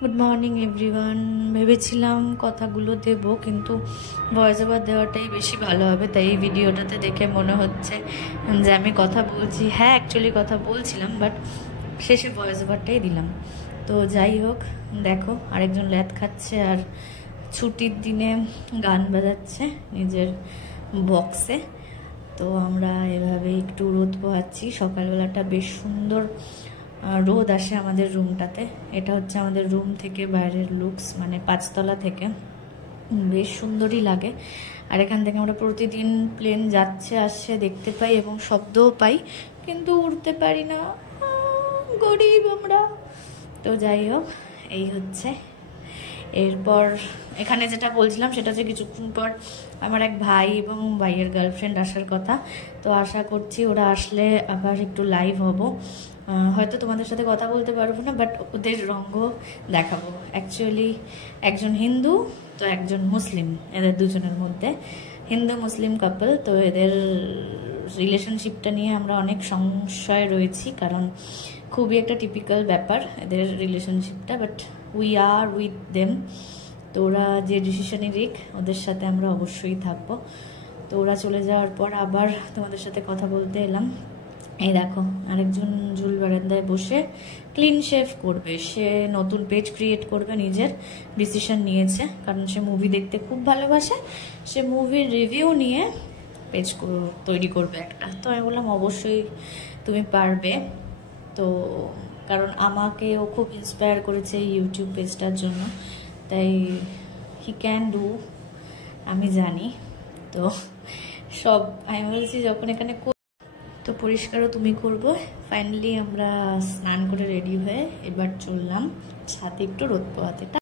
Good morning everyone. ভেবেছিলাম কথাগুলো দেব, কিন্তু ভয়েস ওভার দেওয়াটাই বেশি ভালো হবে। তাই এই ভিডিওটাতে দেখে মনে হচ্ছে যে আমি কথা বলছি। হ্যাঁ, অ্যাকচুয়ালি কথা বলছিলাম, বাট শেষে ভয়েস ওভারটাই দিলাম। তো যাই হোক, দেখো আরেকজন ল্যাদ খাচ্ছে আর ছুটির দিনে গান বাজাচ্ছে নিজের বক্সে। তো আমরা এভাবে একটু রোদ পোহাচ্ছি। সকালবেলাটা বেশ সুন্দর রোদ আসে আমাদের রুমটাতে। এটা হচ্ছে আমাদের রুম থেকে বাইরের লুকস, মানে 5 তলা থেকে বেশ সুন্দরই লাগে। আর এখান থেকে আমরা প্রতিদিন প্লেন যাচ্ছে আসছে দেখতে পাই এবং শব্দও পাই, কিন্তু উড়তে পারি না, গরিব আমরা। তো যাই হোক, এই হচ্ছে। এরপর এখানে যেটা বলছিলাম সেটা হচ্ছে কিছুক্ষণ পর আমার এক ভাই এবং ভাইয়ের গার্লফ্রেন্ড আসার কথা। তো আশা করছি ওরা আসলে আবার একটু লাইভ হব। হয়তো তোমাদের সাথে কথা বলতে পারবো না, বাট ওদের রঙ্গ দেখাবো। অ্যাকচুয়ালি একজন হিন্দু তো একজন মুসলিম, এদের দুজনের মধ্যে হিন্দু মুসলিম কাপল। তো এদের রিলেশনশিপটা নিয়ে আমরা অনেক সংশয় রয়েছি, কারণ খুবই একটা টিপিক্যাল ব্যাপার এদের রিলেশনশিপটা, but we are with them. তো ওরা যে ডিসিশনই নিক, ওদের সাথে আমরা অবশ্যই থাকবো। তো ওরা চলে যাওয়ার পর আবার তোমাদের সাথে কথা বলতে এলাম। এই দেখো, আরেকজন ঝুল বারান্দায় বসে ক্লিন শেভ করবে। সে নতুন পেজ ক্রিয়েট করবে, নিজের ডিসিশন নিয়েছে, কারণ সে মুভি দেখতে খুব ভালোবাসে। সে মুভির রিভিউ নিয়ে পেজ তৈরি করবে একটা। তো আমি বললাম অবশ্যই তুমি পারবে। তো কারণ আমাকেও খুব ইন্সপায়ার করেছে এই ইউটিউব পেজটার জন্য, তাই হি ক্যান ডু, আমি জানি। তো সব আমি বলছি যখন এখানে তো পরিষ্কারও তুমি করবো। ফাইনালি আমরা স্নান করে রেডি হয়ে এবার চললাম ছাদে একটু রোদ পোহাতে।